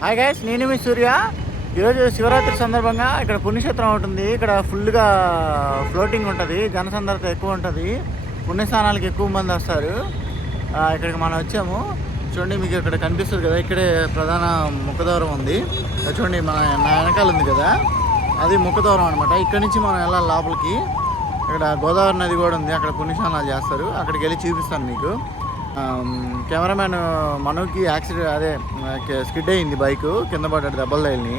Hi guys నేను మీ సూర్య. ఈరోజు శివరాత్రి సందర్భంగా ఇక్కడ పుణ్యక్షేత్రం ఉంటుంది ఇక్కడ ఫుల్గా ఫ్లోటింగ్ ఉంటుంది జనసందరత ఎక్కువ ఉంటుంది. పుణ్యస్థానాలకు ఎక్కువ మంది వస్తారు. ఇక్కడికి మనం వచ్చాము. చూడండి మీకు ఇక్కడ కనిపిస్తుంది కదా ఇక్కడే ప్రధాన ముఖద్వారం ఉంది. చూడండి మన నా వెనకాల ఉంది కదా. అది ముఖద్వారం అనమాట ఇక్కడ నుంచి మనం వెళ్ళాలి లోపలికి. ఇక్కడ గోదావరి నది కూడా ఉంది అక్కడ పుణ్యస్నానాలు చేస్తారు. అక్కడికి వెళ్ళి చూపిస్తాను మీకు. కెమెరామ్యాన్ మనోకి యాక్సిడెంట్ అదే స్కిడ్ అయింది బైక్ కింద పడ్డాడు దెబ్బలు తగిలి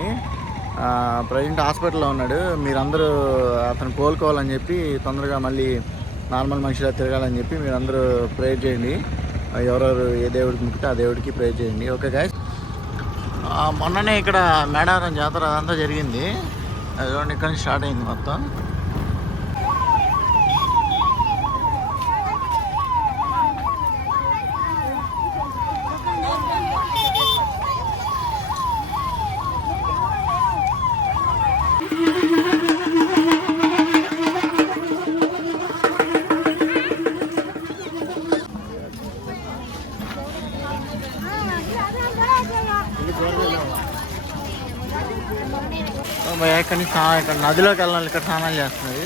ప్రజెంట్ హాస్పిటల్లో ఉన్నాడు. మీరందరూ అతను కోలుకోవాలని చెప్పి తొందరగా మళ్ళీ నార్మల్ మనిషిలా తిరగాలని చెప్పి మీరందరూ ప్రేయర్ చేయండి. ఎవరెవరు ఏ దేవుడికి ముక్కితే ఆ దేవుడికి ప్రేయర్ చేయండి. Okay guys? మొన్ననే ఇక్కడ మేడారం జాతర అదంతా జరిగింది. అది చూడండి ఇక్కడ నుంచి స్టార్ట్ అయింది మొత్తం. ఓ భయ్యా, స్నానం ఇక్కడ నదిలోకి వెళ్ళాలి ఇక్కడ స్నానాలు చేస్తున్నది.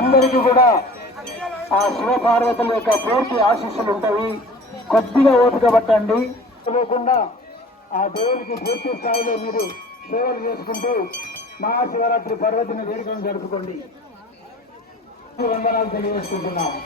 అందరికీ కూడా ఆ శివపార్వతుల యొక్క పూర్తి ఆశీస్సులు ఉంటాయి. కొద్దిగా ఓపిక పట్టండి. లేకుండా ఆ దేవుడికి పూర్తి స్థాయిలో మీరు సేవలు చేసుకుంటూ మహాశివరాత్రి పర్వతిని వేడుకను జరుపుకోండి. వందనాలు తెలియజేసుకుంటున్నాము.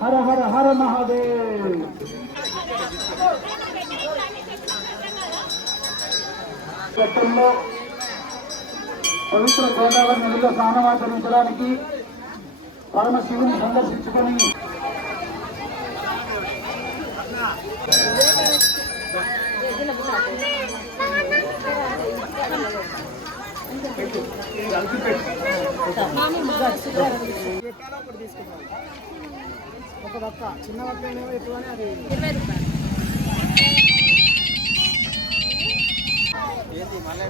హర హర హర మహాదేవ్ గతంలో పవిత్ర గోదావరి నదిలో స్నానమాచరించడానికి పరమశివుని సందర్శించుకొని ఒక చిన్న వక్క ఏమో ఎక్కువ అది. ఇరవై రూపాయలు ఏంటి మళ్ళీ